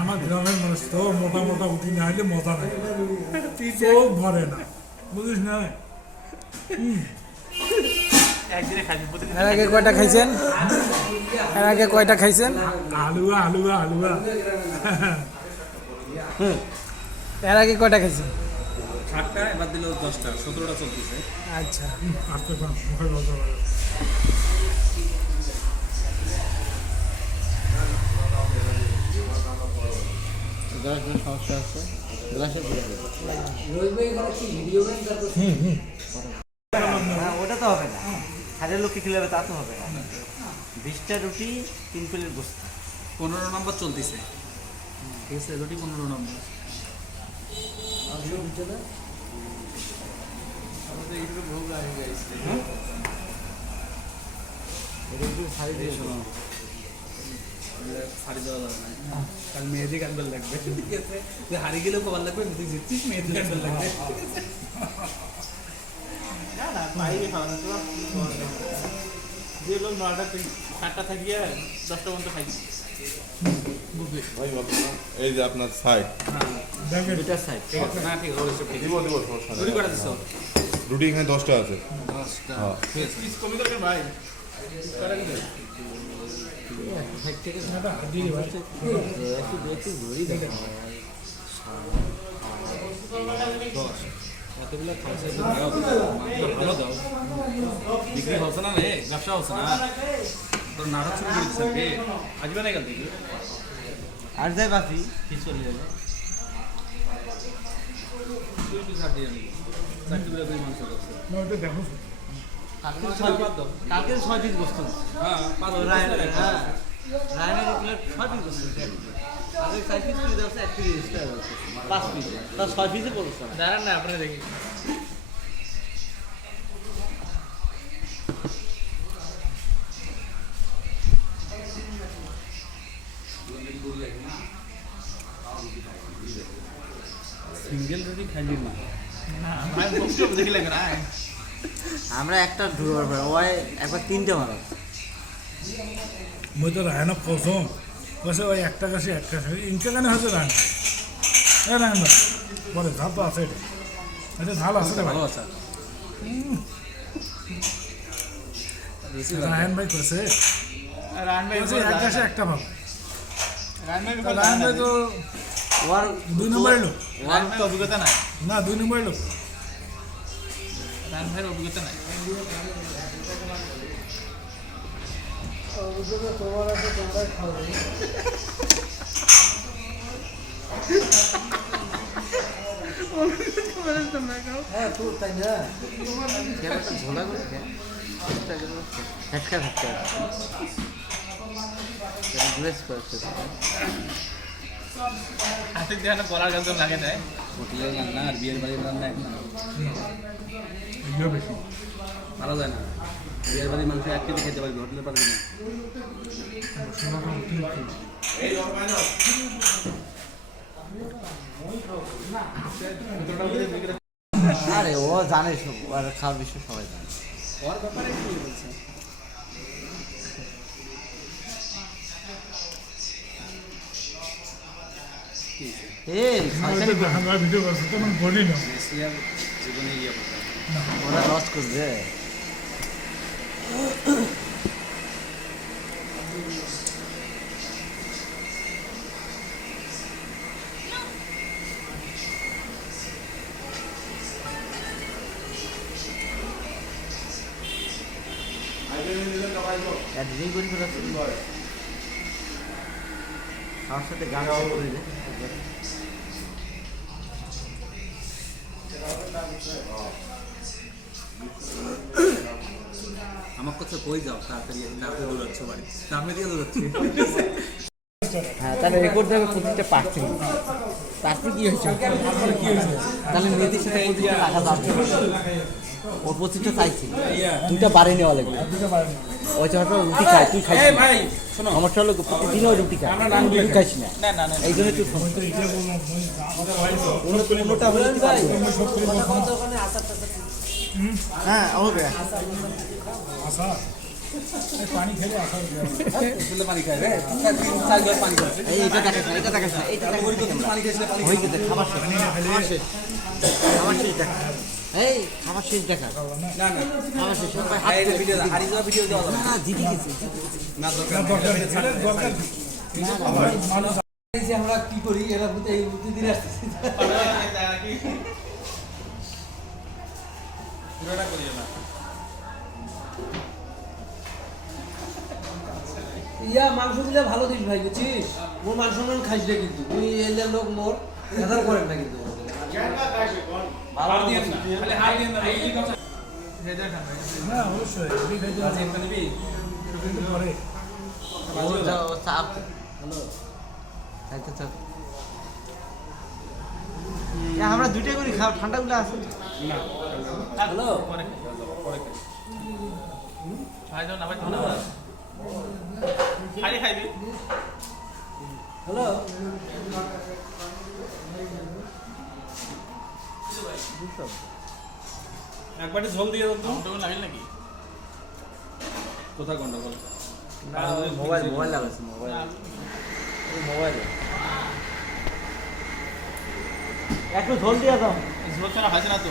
আমার গ্রামের মানুষ তো মোটা মোটা উঠি না হলে মজা লাগে, চোখ ভরে না, বুঝিস না? এর আগে কয়টা খাইছেন? এর আগে কয়টা খাইছেন? হালুয়া হালুয়া হালুয়া। এর আগে কয়টা খাইছেন? 7টা, এবার দিল 10টা, 17টা চলতেছে। আচ্ছা, আসতে পার মুখে মজা লাগে। সমস্যা আছে ওটা তো হবে না, 1000 লোককে খেলে হবে তা তো হবে না। 20টা রুটি 3 প্লেট গোস্ত, 15 নম্বর চলতেছে। ঠিক আছে, রুটি 15 নম্বর। শাড়ি দেওয়া যাবে না, কাল মেহেদি কাটবার লাগবে। ঠিক আছে, তুই হারিয়ে গেলেও কবার লাগবে, তুই জিতছিস মেহেদি কাটবার লাগবে। না না বাইরে খাওয়া না, তোমার যে লোক 9টা 7টা থাকিয়ে 10টা পর্যন্ত খাই। এই যে আপনার সাইড দুইটা সাইড। ঠিক আছে, না ঠিক আছে, দিব দিব সমস্যা রুটি নেই। করা দিছো? রুটি এখানে 10টা আছে। 10টা, হ্যাঁ। ঠিক আছে। পিস কমি করবেন ভাই, কটা দিবেন? এতগুলো খাইছে তো দাও, ভালো দাও। বিক্রি হচ্ছে না রে, ব্যবসা হচ্ছে না। তোর নাটক শুরু করে দিচ্ছে রে, আসবে না কাল থেকে। আর যাই বাকি কি চলে যাবে। তুই কি ছাড় দিয়ে নিবি? 4 কিলো করে মাংস করছে। না ওটা দেখো, কালকে 6 পিস গোস্ত। হ্যাঁ, 5 হ্যাঁ, রায়নের প্লেট 6 পিস গোস্ত। আগে 4 পিস করে যাচ্ছে, 1 পিস এক্সট্রা যাচ্ছে, 5 পিস। তা 6 পিসে বলছ না। দাঁড়ান না, আপনারা দেখি। সিঙ্গেল রুটি খাইলি না। ভাই বক্তব্য দেখি লাগে না। আমরা একটা ঢুকবার পর ওই একবার 3টে মারা। মই তো রায়না কসম কসে ওই একটা কাছে একটা কাছে ইনকে কেন হচ্ছে রায়না? হ্যাঁ রায়না বলে ঝাল তো আছে, এটা ঝাল আছে রে ভাই। ভালো আছে। রায়ন ভাই কসে রান ভাই এক কাছে একটা ভালো। রান ভাই রায়ন ভাই তো ওর 2 নম্বরের লোক রান ভাই অভিজ্ঞতা নাই, না, 2 নম্বরের লোক। রান ভাইয়ের অভিজ্ঞতা নাই। হ্যাঁ তো তাই না, ঝোলা করে ফেটকা ফেটকা গ্রেস করছে। হাতে দিয়ে গলার গাছ লাগে যায়। হোটেলের রান্না আর বিয়ের বাড়ির রান্না এক না, এগুলো বেশি ভালো যায় না। বিয়ের বাড়ির মাংস 1 কেজি খেতে পারবি, হোটেলে পারবি না। আরে ও জানে সব, আর খাওয়ার বিষয় সবাই জানে। ওর ব্যাপারে কি বলছে? এই আমরা ভিডিও করছি তো আমি বলি না। মেসি আর জীবনে ইয়ে করবে। ওরা লস করবে। এডিটিং করে ফেলাচ্ছি, আমার সাথে গান করে দে। আমার কাছে কই যাও তাড়াতাড়ি, নামে দৌড়াচ্ছ বাড়ি, নামে দিয়ে দৌড়াচ্ছি। হ্যাঁ, তাহলে রেকর্ড দেবে প্রতিটা প্রার্থী। প্রার্থী কি হয়েছে? কি হয়েছে? তাহলে নীতির সাথে প্রতিটা রাখা যাচ্ছে। ও প্রতিটা চাইছি, 2টা বাড়ি নেওয়া লাগবে। ওই হয়তো রুটি খায়, তুই খাই ভাই শোনো, সমস্যা হলো প্রতিদিন ওই রুটি খায়, তুই খাইস না। এই জন্য তুই অন্যটা হলে তুই পারবি না। হ্যাঁ হবে। আশা এই পানি খেলে আসার তুলে পানি খায় রে 4 গ্লাস পানি খাচ্ছে এই এটা দেখাস না, এটা দেখাস না, এইটা দেখাস না। পানি খেয়েছিলে পানি হয়ে গেছে, খাবার শেষ, খাবার শেষ, খাবার শেষ দেখা। এই খাবার শেষ দেখা, না না খাবার শেষ। সবাই হাত এই তুলে। ভিডিও দা হারিয়ে যাওয়া ভিডিও দেওয়া যাবে না, জিতে গেছে। না দরকার দরকার নেই, এটা দরকার কি? মানুষ এই যে আমরা কি করি এরা এই প্রতিদিন আসতেছি পুরোটা করি না ইয়া মাংস দিলে ভালো দিস ভাই বুঝছিস মোর মাংস মান খাইস না কিন্তু তুই এলে লোক মোর এদার করেন না কিন্তু ভালো দিয়ে না খালি হাই দিয়ে না এই কথা না অবশ্যই এটি খাইতে হবে। একটা নিবি কিন্তু পরে ও যাও, চাপ। চাইতে চাপ। এ, আমরা দুইটা করে খাও, ঠান্ডাগুলো আছে। না হ্যালো পরে পরে খাই দাও না ভাই তাহলে খালি খাইবি হ্যালো একবারই ঝোল দিয়ে দাও তো গন্ডগোল লাগিল নাকি কোথায় গন্ডগোল মোবাইল লাগাচ্ছে, মোবাইল। একটু ঝোল দিয়ে দাও। ঝোল ছাড়া খাইছে না তো